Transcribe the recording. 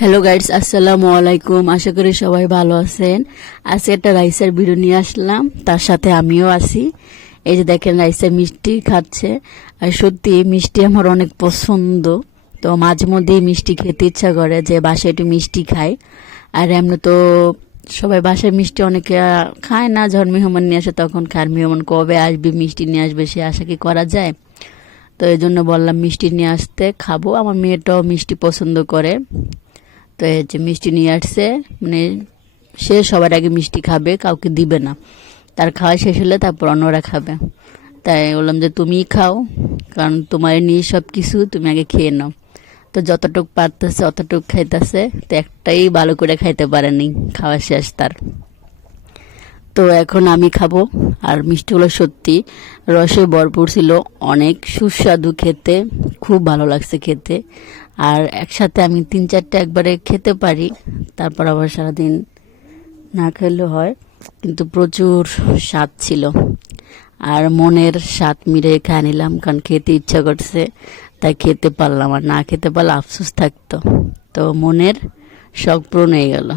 Hello guides, আসসালামু আলাইকুম। আশা করি সবাই ভালো আছেন। আজকে একটা রাইসের ভিডিও নিয়ে আসলাম, তার সাথে আমিও আছি। এই যে দেখেন, রাইসের মিষ্টি খাচ্ছে। আর সত্যি মিষ্টি আমার অনেক পছন্দ। তো মাঝে মধ্যেই মিষ্টি খেতে ইচ্ছা করে যে বাসায় একটু মিষ্টি খাই। আর এমনি তো সবাই বাসায় মিষ্টি অনেকে খায় না, যখন মেহমান নিয়ে আসে তখন খায়। মেহমান কবে আসবে, মিষ্টি নিয়ে আসবে, সে আশা কি করা যায়? তো এই জন্য বললাম মিষ্টি নিয়ে আসতে, খাবো। আমার মেয়েটাও মিষ্টি পছন্দ করে। তো এই যে মিষ্টি নিয়ে আসছে, মানে সে সবার আগে মিষ্টি খাবে, কাউকে দিবে না। তার খাওয়া শেষ হলে তারপর অন্যরা খাবে। তাই বললাম যে তুমিই খাও, কারণ তোমার নিয়ে সব কিছু, তুমি আগে খেয়ে নাও। তো যতটুক পারতেছে অতটুক খাইতেছে। তো একটাই ভালো করে খাইতে পারেনি, খাওয়া শেষ তার। তো এখন আমি খাবো। আর মিষ্টিগুলো সত্যি রসে ভরপুর ছিল, অনেক সুস্বাদু খেতে, খুব ভালো লাগছে খেতে। আর একসাথে আমি 3-4টা একবারে খেতে পারি, তারপর আবার সারাদিন না খেলেও হয়। কিন্তু প্রচুর স্বাদ ছিল। আর মনের স্বাদ মিরে খেয়ে নিলাম, কারণ খেতে ইচ্ছা করছে, তাই খেতে পারলাম। আর না খেতে পারলে আফসোস থাকতো। তো মনের শখ পূরণ হয়ে গেল।